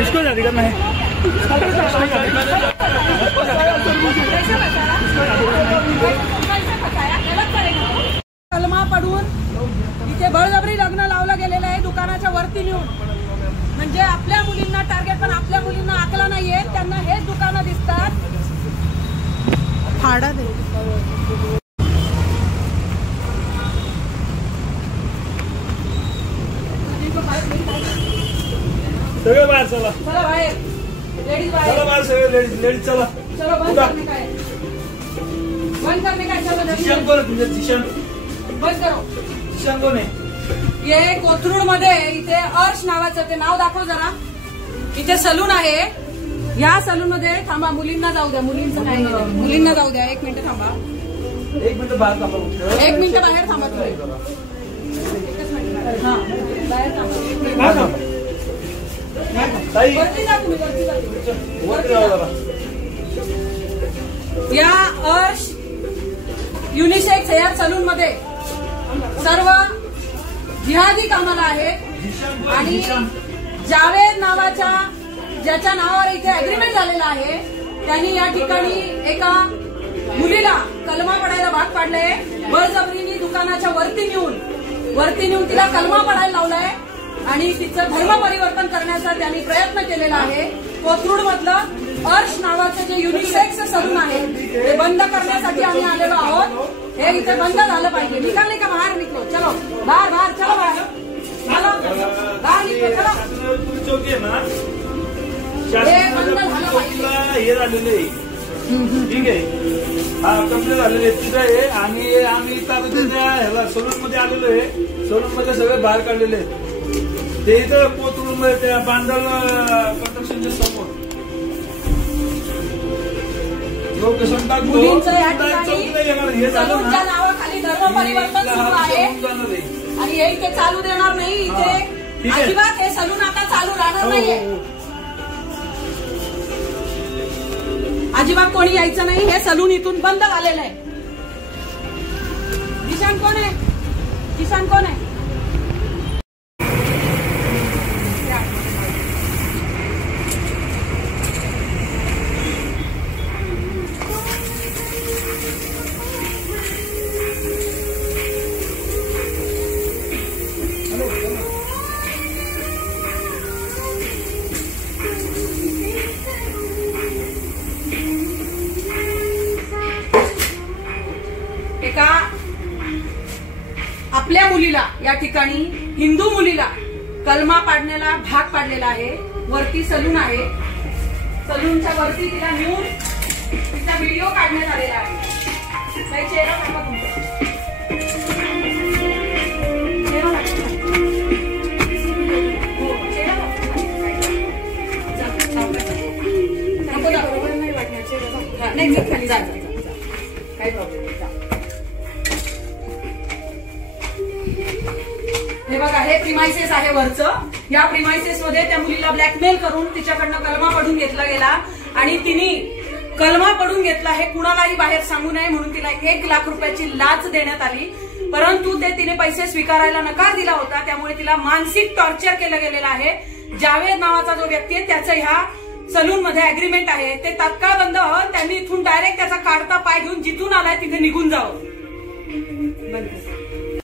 इसको शादी करना है। कलमा पडून इथे बळजबरी लग्न लावलं गेलेलं आहे दुकानाच्या वरती नेऊन। म्हणजे आपल्या मुलींना टार्गेट, पण आपल्या मुलींना आकला नाहीये, त्यांना हेच दुकानं दिसतात। फाडा दे सगळे बाहेर चला, चला बाहेर, लेडीज बाहेर, चला बाहेर सगळे लेडीज चला। चलो बंद करने का है, बंद करने का है। चलो जिशान कोण तुझे? जिशान बंद करो। जिशान कोण आहे? ये कोथरूड मध्ये इथे अर्श नावाचं, ते नाव दाखव जरा। इथे सलून आहे, या सलून मध्ये थांबा, मुलींना जाऊ द्या, मुलींचं काय नाही, मुलींना जाऊ द्या। 1 मिनिट थांबा, 1 मिनिट बाहेर थांबा, 1 मिनिट बाहेर थांबा तुम्ही। हा बाहेर थांबा, ताई वरती जा तुम्ही, वरती जा, वरती जाऊ जरा। या अर्श युनिसेक्स हेअर सलून मध्ये सर्व जिहादी कामाला आहेत आणि जावेद नावाच्या ज्याच्या नावावर इथे अग्रीमेंट झालेला आहे त्यांनी या ठिकाणी एका मुलीला कलमा पडायला भाग पाडलाय। बळजबरीने दुकानाच्या वरती नेऊन तिला कलमा पडायला लावलाय आणि तिचं धर्म परिवर्तन करण्याचा त्यांनी प्रयत्न केलेला आहे। कोथरूड मधलं अर्श नावाचं जे युनिसेक्स सलून आहे ते बंद करण्यासाठी आम्ही आलेलो आहोत। हे इथे बंद झालं पाहिजे। निघाले का बाहेर? निघलो, चलो बाहेर, चलो बाहेर, बाहेर निघलो, चलो। तुम्ही चौकी आहे ना, हे बंद झालं पाहिजे। हे झालेले ठीक आहे, हा कंप्लीट झालेले तिथे आहे आणि आम्ही इथं ह्याला सलून मध्ये आलेलो आहे। सलून मध्ये सगळे बाहेर काढलेले आहेत, ते इथं कोथरूड मध्ये त्या बांधल कन्स्ट्रक्शनच्या समोर लोकेशन टाकतो। मुलींचं या ठिकाणी सलूनच्या नावाखाली धर्म परिवर्तन सुरू आहे आणि हे इथे चालू देणार नाही। इथे अजिबात हे सलून आता चालू राहणार नाहीये, अजिबात कोणी यायचं नाही। हे सलून इथून बंद झालेलं आहे। जिशान कोण आहे? जिशान कोण आहे? एका आपल्या मुलीला, या ठिकाणी हिंदू मुलीला कलमा पाडण्याला भाग पाडलेला आहे। वरती सलून आहे, सलूनच्या वरती तिला नेऊन तिचा व्हिडिओ काढण्यात आलेला आहे। काही चेहरा दाखवा तुमचा, चेहरा दाखवा, हो चेहरा दाखवा, नाही वाटणार चेहरा, नाही खाली जा, काही प्रॉब्लेम नाही। हे बघा, हे प्रिमायसेस आहे वरचं। या प्रिमायसेस मध्ये त्या मुलीला ब्लॅकमेल करून तिच्याकडनं कलमा पडून घेतला गेला आणि तिने कलमा पडून घेतला हे कुणालाही बाहेर सांगू नये म्हणून तिला 1 लाख रुपयाची लाच देण्यात आली, परंतु ते तिने पैसे स्वीकारायला नकार दिला होता। त्यामुळे तिला मानसिक टॉर्चर केलं गेलेलं आहे। जावेद नावाचा जो व्यक्ती आहे त्याचं ह्या सलून मध्ये अग्रीमेंट आहे, ते तात्काळ बंद व्हावं। त्यांनी इथून डायरेक्ट त्याचा काढता पाय घेऊन जिथून आलाय तिथे निघून जावं। बंद।